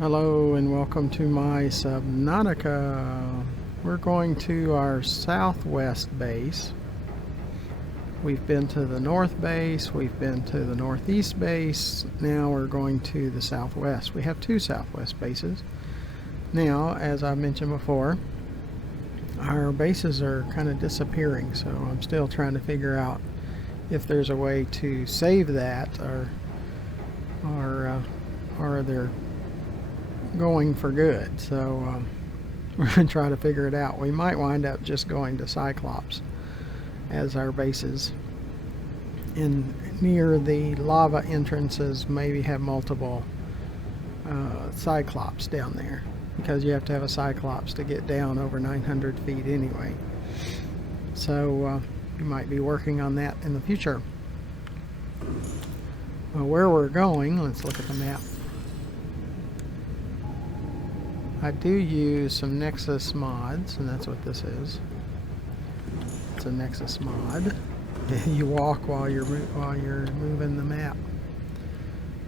Hello and welcome to my Subnautica. We're going to our southwest base. We've been to the north base, we've been to the northeast base, now we're going to the southwest. We have two southwest bases. Now, as I mentioned before, our bases are kind of disappearing, so I'm still trying to figure out if there's a way to save that or they're going for good. So we're going to try to figure it out. We might wind up just going to Cyclops as our bases. And near the lava entrances, maybe have multiple Cyclops down there, because you have to have a Cyclops to get down over 900 feet anyway. So you might be working on that in the future. Well, where we're going, let's look at the map. I do use some Nexus mods, and that's what this is. It's a Nexus mod. You walk while you're moving the map.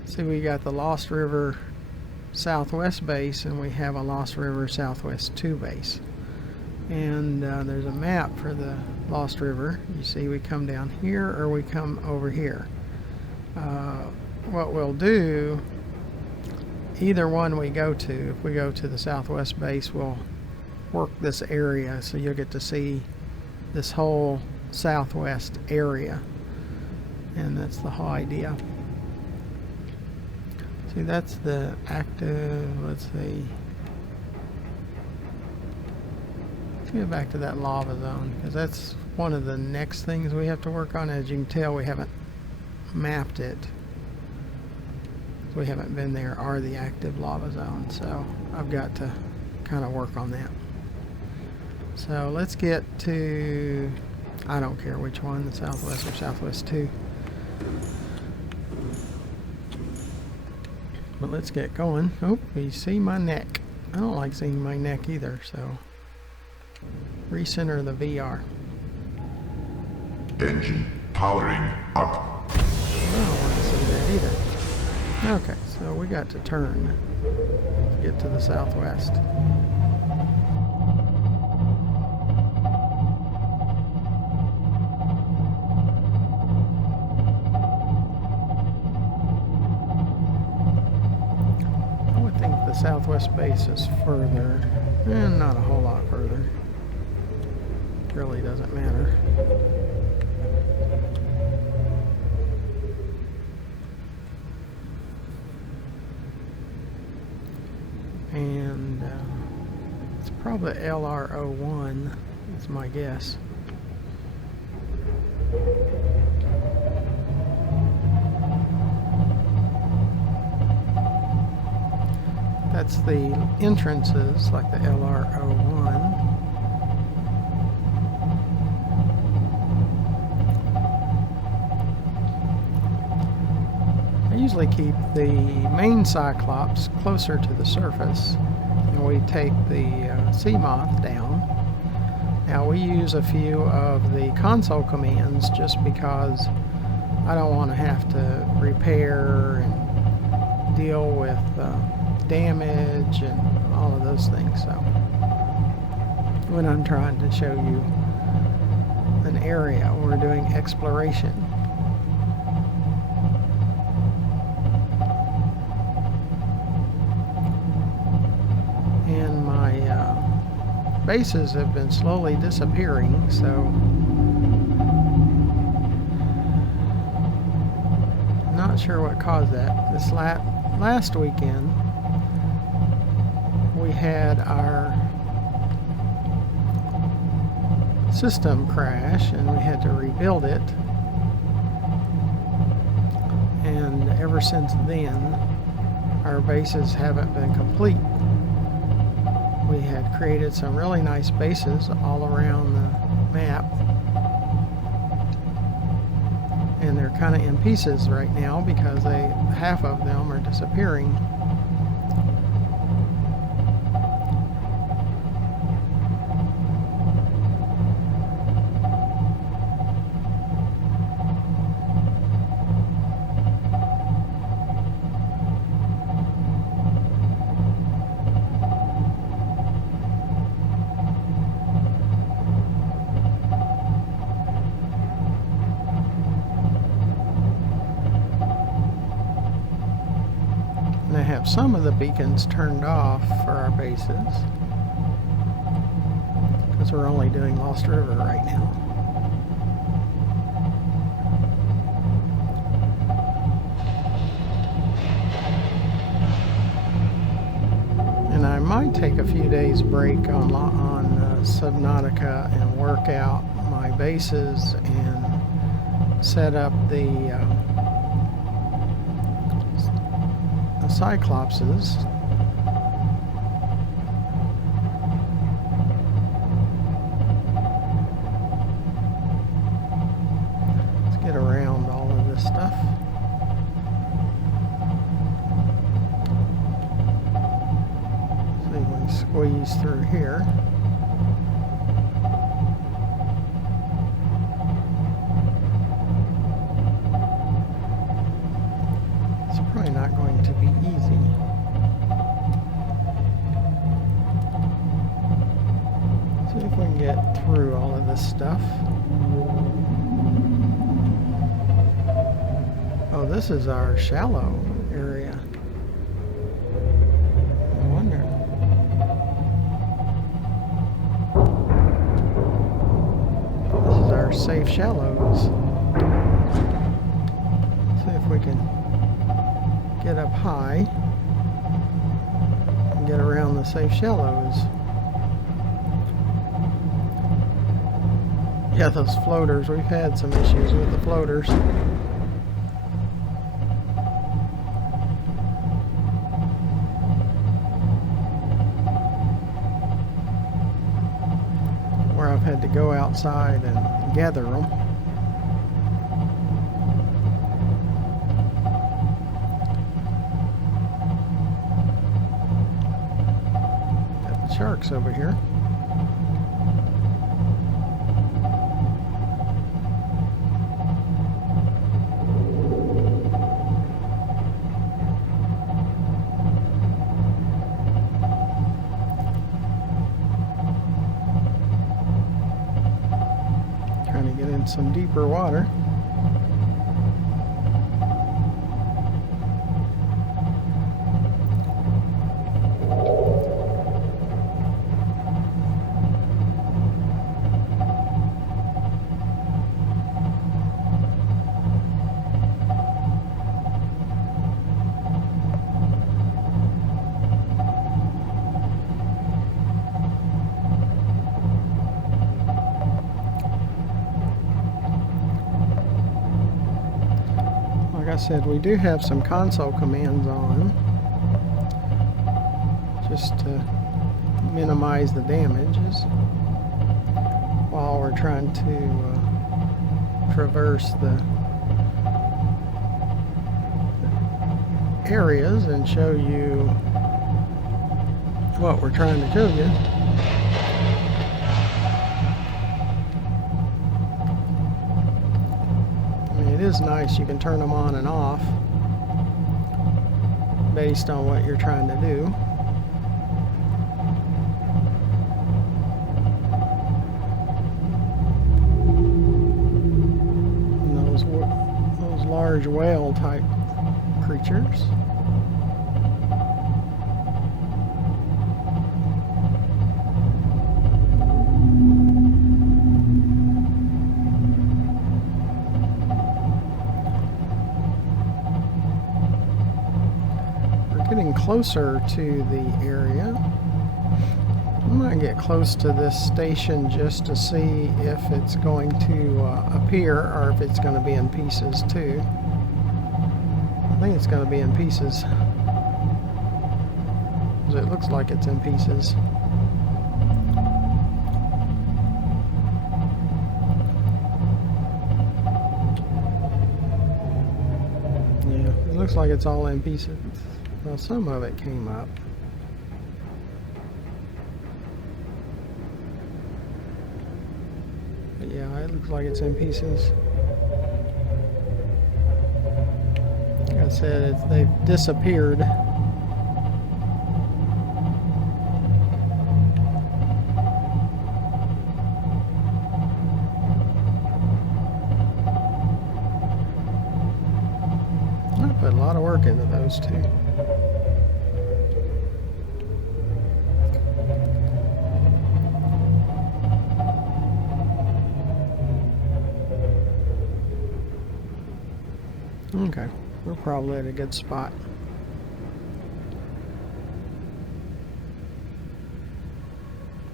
See, we got the Lost River Southwest base, and we have a Lost River Southwest 2 base. And there's a map for the Lost River. You see, we come down here or we come over here. What we'll do, either one we go to, if we go to the southwest base, we'll work this area, so you'll get to see this whole southwest area, and that's the whole idea. See, that's the active, let's see. Let's get back to that lava zone, because that's one of the next things we have to work on. As you can tell, we haven't mapped it. We haven't been there, or the active lava zone, so I've got to kind of work on that. So let's get to, I don't care which one, the southwest or southwest 2, but let's get going. Oh, you see my neck. I don't like seeing my neck either, so recenter the VR. Engine powering up. I don't want to see that either. Okay, so we got to turn to get to the southwest. I would think the southwest base is further, and not a whole lot further. Really doesn't matter. And it's probably LR01 is my guess. That's the entrances, like the LR01. I usually keep the main Cyclops closer to the surface, and we take the sea moth down. Now we use a few of the console commands just because I don't want to have to repair and deal with damage and all of those things. So when I'm trying to show you an area, we're doing exploration. And my bases have been slowly disappearing, so not sure what caused that. This last weekend we had our system crash and we had to rebuild it, and ever since then our bases haven't been complete. We had created some really nice bases all around the map, and they're kind of in pieces right now because half of them are disappearing. And I have some of the beacons turned off for our bases, because we're only doing Lost River right now. And I might take a few days break on Subnautica and work out my bases and set up the Cyclopses. Let's get around all of this stuff. See if we can squeeze through here. It's probably not going to be easy. See if we can get through all of this stuff. Oh, this is our shallow area. I wonder. This is our safe shallows. See if we can get up high and get around the safe shallows. Yeah, those floaters, we've had some issues with the floaters. Where I've had to go outside and gather them. Got the sharks over here. Trying to get in some deeper water. Like I said, we do have some console commands on, just to minimize the damages while we're trying to traverse the areas and show you what we're trying to show you. It is nice, you can turn them on and off based on what you're trying to do. And those large whale type creatures. Getting closer to the area. I might get close to this station just to see if it's going to appear or if it's going to be in pieces too. I think it's going to be in pieces, because it looks like it's in pieces. Yeah, it looks like it's all in pieces. Well, some of it came up. But yeah, it looks like it's in pieces. Like I said, they've disappeared. I put a lot of work into those two. Okay, we're probably at a good spot.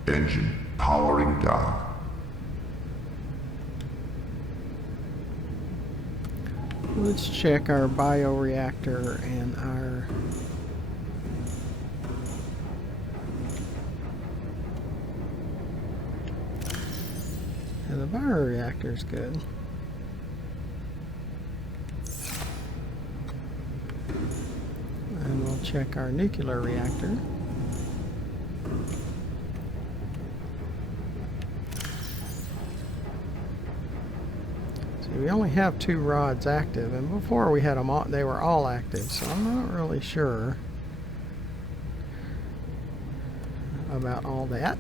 Engine powering down. Let's check our bioreactor and our the bioreactor is good. And we'll check our nuclear reactor. We only have 2 rods active, and before we had them all, they were all active, so I'm not really sure about all that.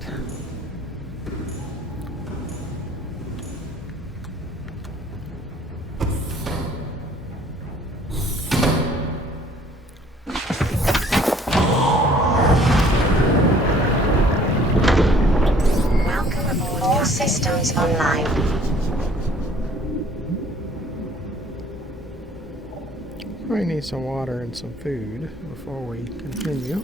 Welcome aboard. All systems online. We need some water and some food before we continue.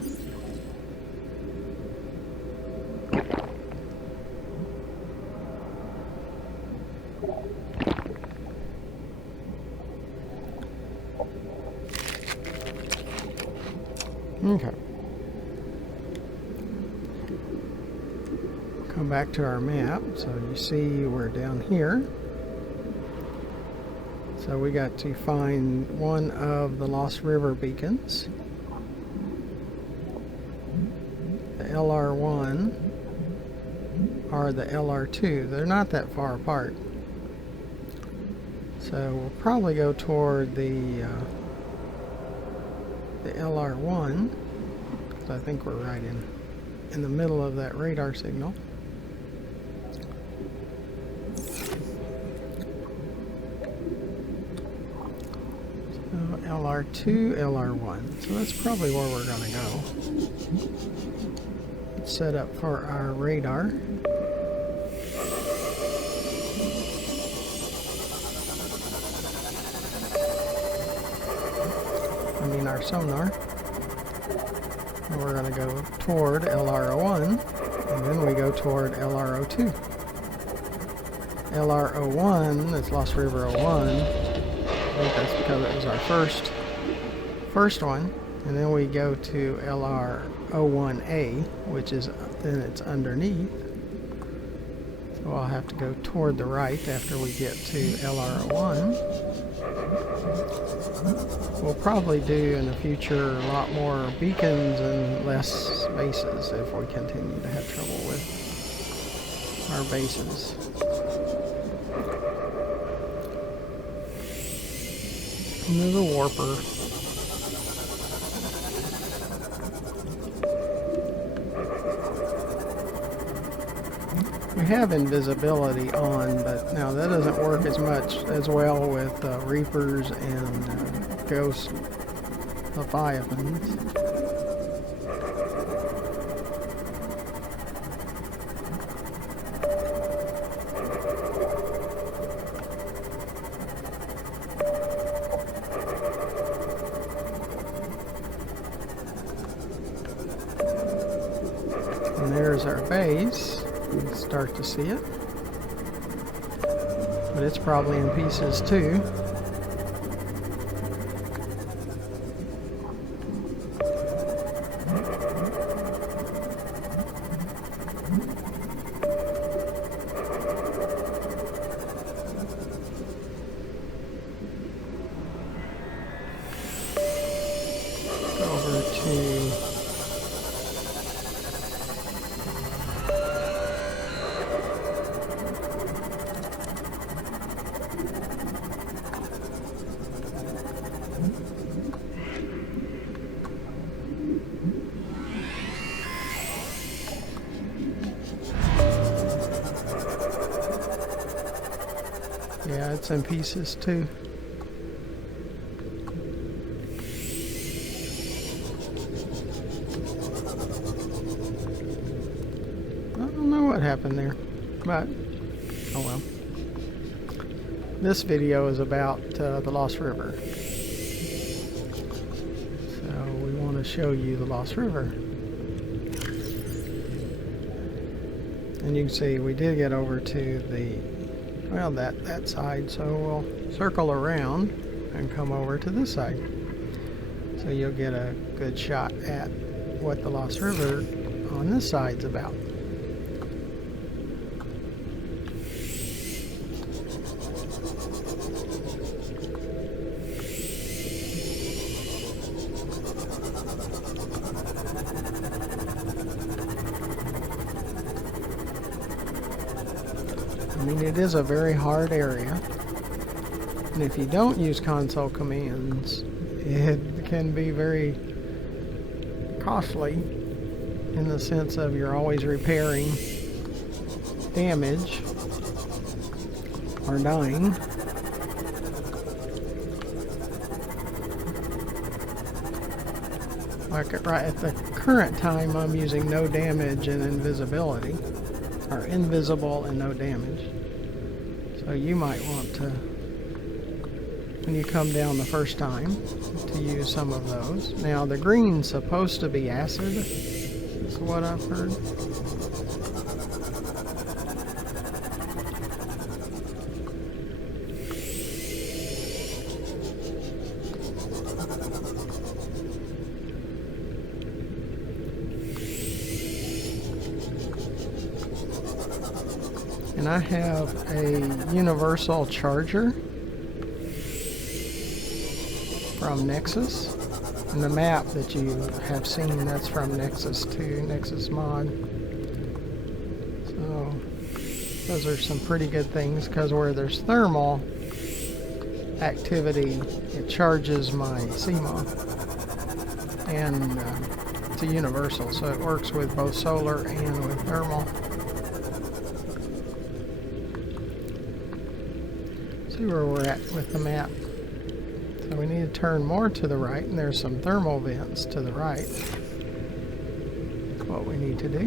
Okay. Come back to our map. So you see we're down here. So we got to find one of the Lost River beacons, the LR1 or the LR2. They're not that far apart. So we'll probably go toward the LR1, because I think we're right in the middle of that radar signal. LR2, LR1. So that's probably where we're going to go. Let's set up for our radar. I mean our sonar. And we're going to go toward LR01, and then we go toward LR02. LR01, that's Lost River 01. I think that's because it was our first one, and then we go to LR01A, which is then it's underneath. So I'll have to go toward the right after we get to LR01. We'll probably do in the future a lot more beacons and less bases if we continue to have trouble with our bases. Into the warper. We have invisibility on, but now that doesn't work as well with reapers and ghost leviathans. And there's our base. You can start to see it. But it's probably in pieces too. Over to yeah, it's in pieces too. I don't know what happened there, but oh well. This video is about the Lost River. show you the Lost River. And you can see we did get over to the, well, that side, so we'll circle around and come over to this side. So you'll get a good shot at what the Lost River on this side's about. I mean, it is a very hard area, and if you don't use console commands, it can be very costly in the sense of you're always repairing damage or dying. Like right at the current time, I'm using no damage and invisibility, or invisible and no damage. So you might want to, when you come down the first time, to use some of those. Now the green's supposed to be acid, is what I've heard. And I have a universal charger from Nexus, and the map that you have seen, that's from Nexus 2, Nexus mod. So those are some pretty good things, because where there's thermal activity, it charges my CMOS, and it's a universal, so it works with both solar and with thermal. See where we're at with the map. So we need to turn more to the right, and there's some thermal vents to the right. That's what we need to do.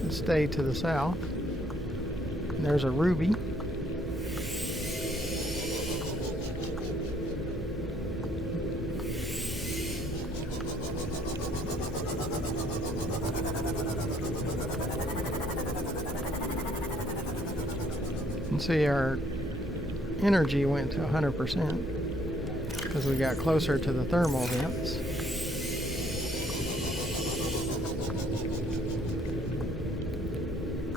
And stay to the south. And there's a ruby. And see, our energy went to 100% because we got closer to the thermal vents.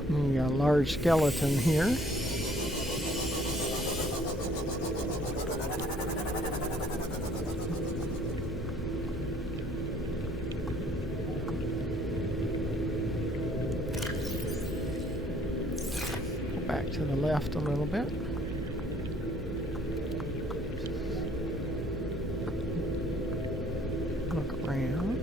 And you got a large skeleton here. Go back to the left a little bit. Look around.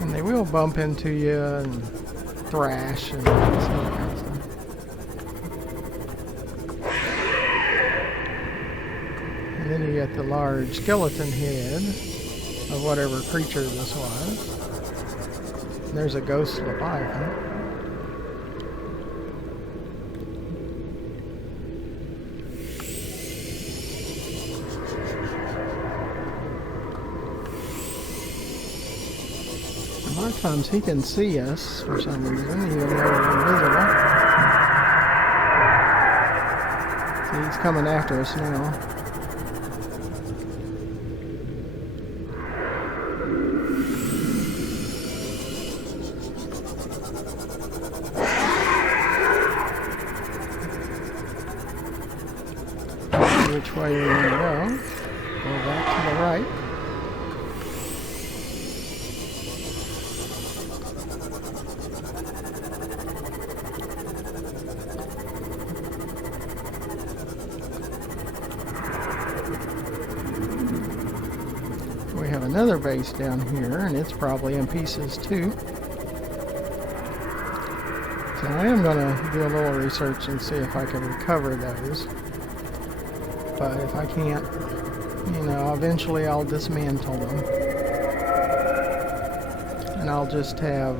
And they will bump into you and thrash and stuff like that. And then you get the large skeleton head of whatever creature this was. And there's a ghost leviathan. A lot of times he can see us for some reason, even though we're invisible. See, he's coming after us now. Which way we want to go. Go back to the right. We have another base down here, and it's probably in pieces too. So I am going to do a little research and see if I can recover those. But if I can't, you know, eventually I'll dismantle them. And I'll just have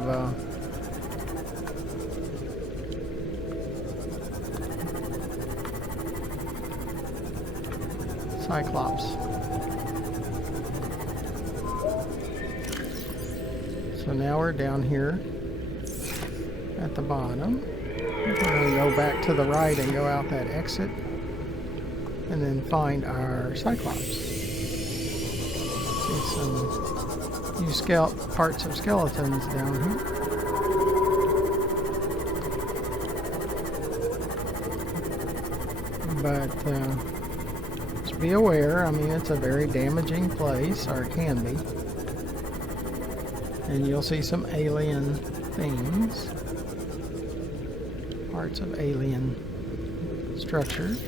Cyclops. So now we're down here at the bottom. We're going to go back to the right and go out that exit. And then find our Cyclops. See some new parts of skeletons down here. But just be aware, I mean, it's a very damaging place, or it can be. And you'll see some alien things. Parts of alien structures.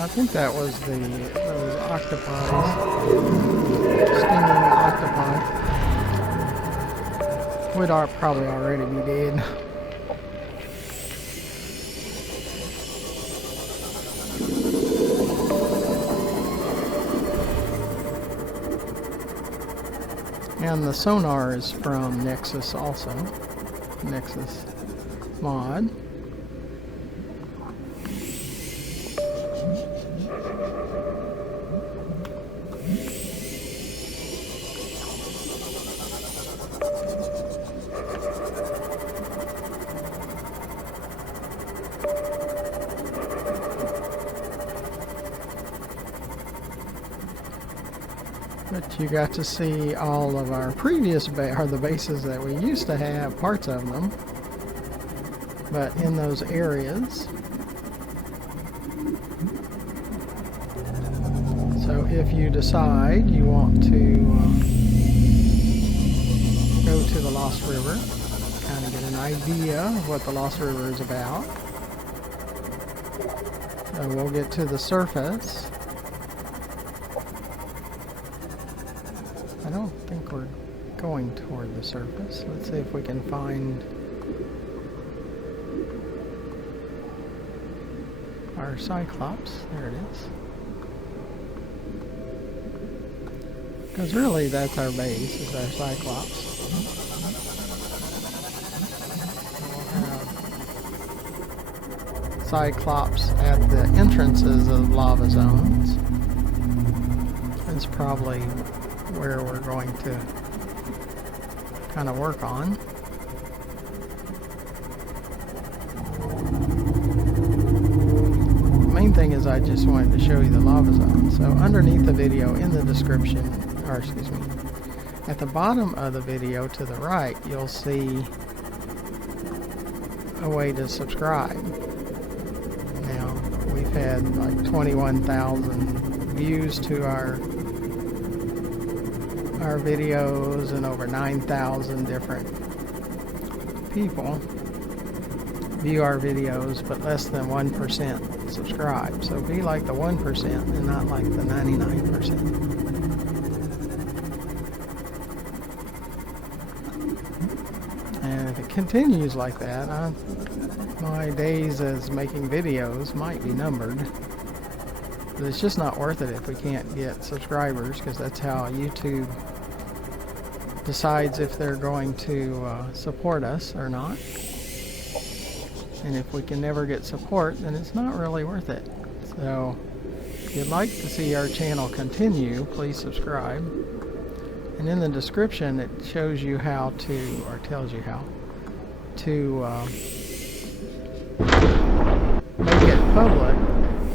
I think that was those octopi, stinging octopi. Would probably already be dead. And the sonar is from Nexus also, Nexus mod. But you got to see all of our previous the bases that we used to have, parts of them, but in those areas. So if you decide you want to go to the Lost River, kind of get an idea of what the Lost River is about, so we'll get to the surface. I don't think we're going toward the surface. Let's see if we can find our Cyclops. There it is. Because really that's our base, is our Cyclops. We'll have Cyclops at the entrances of lava zones. It's probably where we're going to kind of work on. The main thing is I just wanted to show you the lava zone. So underneath the video in the description, or excuse me, at the bottom of the video to the right, you'll see a way to subscribe. Now, we've had like 21,000 views to our videos, and over 9,000 different people view our videos, but less than 1% subscribe. So be like the 1% and not like the 99%. And if it continues like that, my days as making videos might be numbered. But it's just not worth it if we can't get subscribers, because that's how YouTube decides if they're going to support us or not. And if we can never get support, then it's not really worth it. So if you'd like to see our channel continue, please subscribe. And in the description it shows you how to, or tells you how to make it public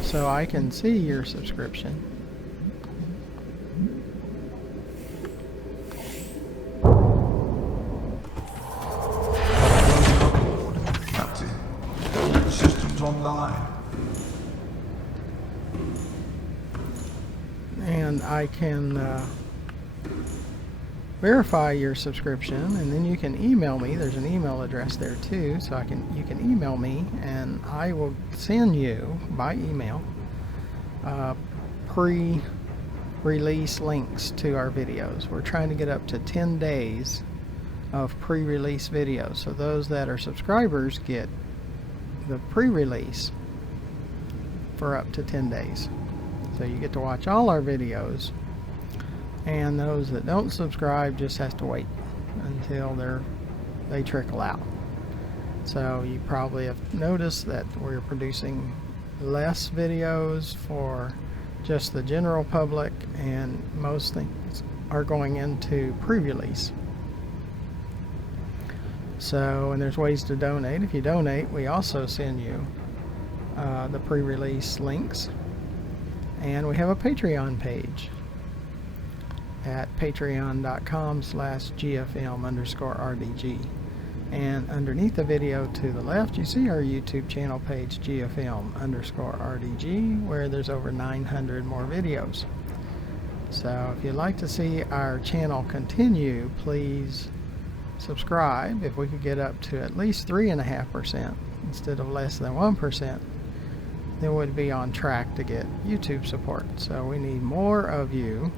so I can see your subscription. Captain, systems online. And I can verify your subscription, and then you can email me. There's an email address there too, so you can email me, and I will send you by email pre-release links to our videos. We're trying to get up to 10 days of pre-release videos, so those that are subscribers get the pre-release for up to 10 days. So you get to watch all our videos, and those that don't subscribe just has to wait until they trickle out. So you probably have noticed that we're producing less videos for just the general public, and most things are going into pre-release. So, and there's ways to donate. If you donate, we also send you the pre-release links. And we have a Patreon page at patreon.com/GFM_RDG. And underneath the video to the left, you see our YouTube channel page, GFM_RDG, where there's over 900 more videos. So if you'd like to see our channel continue, please subscribe. If we could get up to at least 3.5% instead of less than 1%, then we'd be on track to get YouTube support. So we need more of you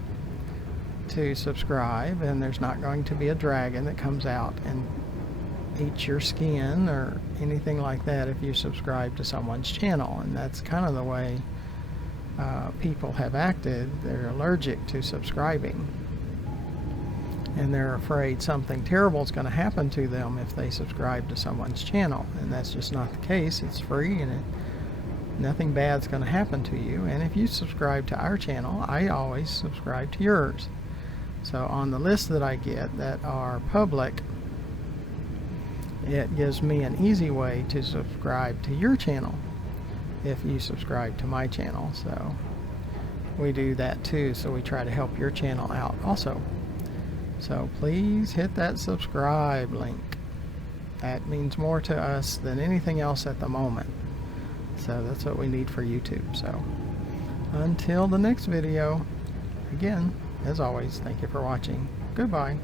to subscribe, and there's not going to be a dragon that comes out and eats your skin or anything like that if you subscribe to someone's channel. And that's kind of the way people have acted. They're allergic to subscribing, and they're afraid something terrible is going to happen to them if they subscribe to someone's channel, and that's just not the case. It's free, and nothing bad's going to happen to you. And if you subscribe to our channel, I always subscribe to yours. So on the list that I get that are public, it gives me an easy way to subscribe to your channel if you subscribe to my channel. So we do that too, so we try to help your channel out also. So please hit that subscribe link. That means more to us than anything else at the moment. So that's what we need for YouTube. So until the next video, again, as always, thank you for watching. Goodbye.